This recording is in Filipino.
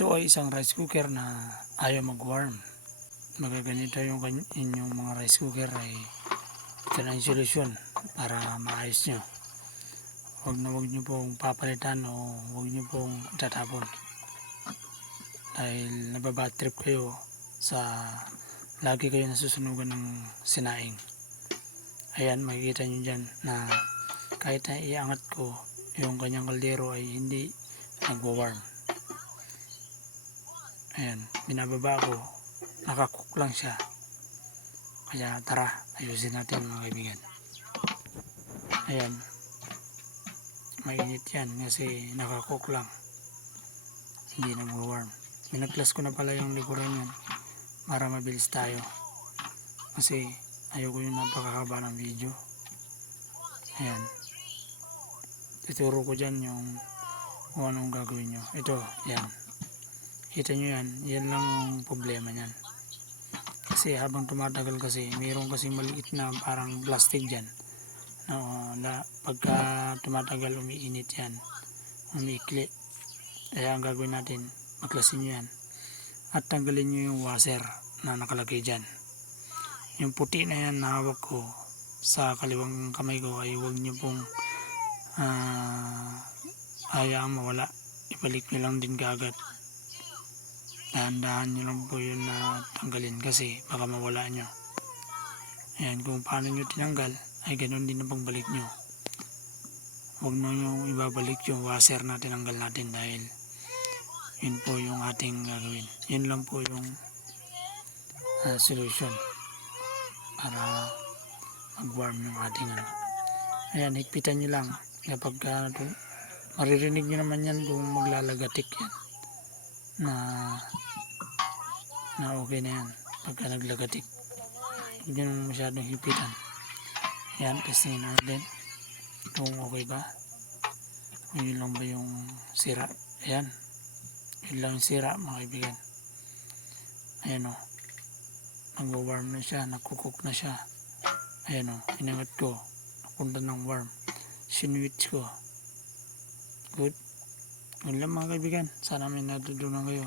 Ito ay isang rice cooker na ayaw mag-warm. Magaganito yung inyong mga rice cooker ay ito na yung solusyon para maayos nyo. Huwag na huwag nyo pong papalitan o huwag nyo pong itatapon. Dahil nababad trip kayo sa lagi kayo nasusunugan ng sinaing. Ayan, makikita nyo dyan na kahit na iangat ko yung kanyang kaldero ay hindi nagwa-warm. Ayan, binababa ko, nakakook lang siya. Kaya tara, ayusin natin mga kaibigan. Ayan, mainit yan kasi nakakook lang. Hindi nagwa-warm. Minaglas ko na pala yung likuran yan para mabilis tayo. Kasi ayoko yung napakahaba ng video. Ayan. Tuturo ko dyan yung kung anong gagawin nyo. Ito, yan. Kita nyo yan. Yan lang yung problema niyan. Kasi habang tumatagal kasi, mayroon kasi maliit na parang plastic dyan. No, na pagka tumatagal umiinit yan. Umiikli. Kaya ang gagawin natin, maklasin nyo yan. At tanggalin nyo yung washer na nakalagay dyan. Yung puti na yan na hawak ko sa kaliwang kamay ko ay huwag nyo pong ah hayaan mawala. Ibalik nyo lang din kagad. Dahan-dahan nyo lang po yun na tanggalin kasi baka mawala nyo. Ayan, kung paano nyo tinanggal, ay ganun din ang pagbalik nyo. Huwag na nyo ibabalik yung washer na tinanggal natin dahil yun po yung ating gagawin. Yun lang po yung ah, solution para mag-warm yung ating ano. Ayan, higpitan nyo lang. Kapag ka, maririnig nyo naman yan kung maglalagatik yan. Na na okay na yan pagka naglagatik. Huwag nyo naman masyadong higpitan. Ayan, testingin natin kung okay ba. Yun lang ba yung sira. Ayan. Yun lang yung sira mga kaibigan. Ayan o. Nagwa-warm na siya. Nagkukok na siya. Ayan o. Inangat ko. Napunta ng warm. Sinwitch ko. Good. Yun lang mga kaibigan. Sana may natutunan kayo.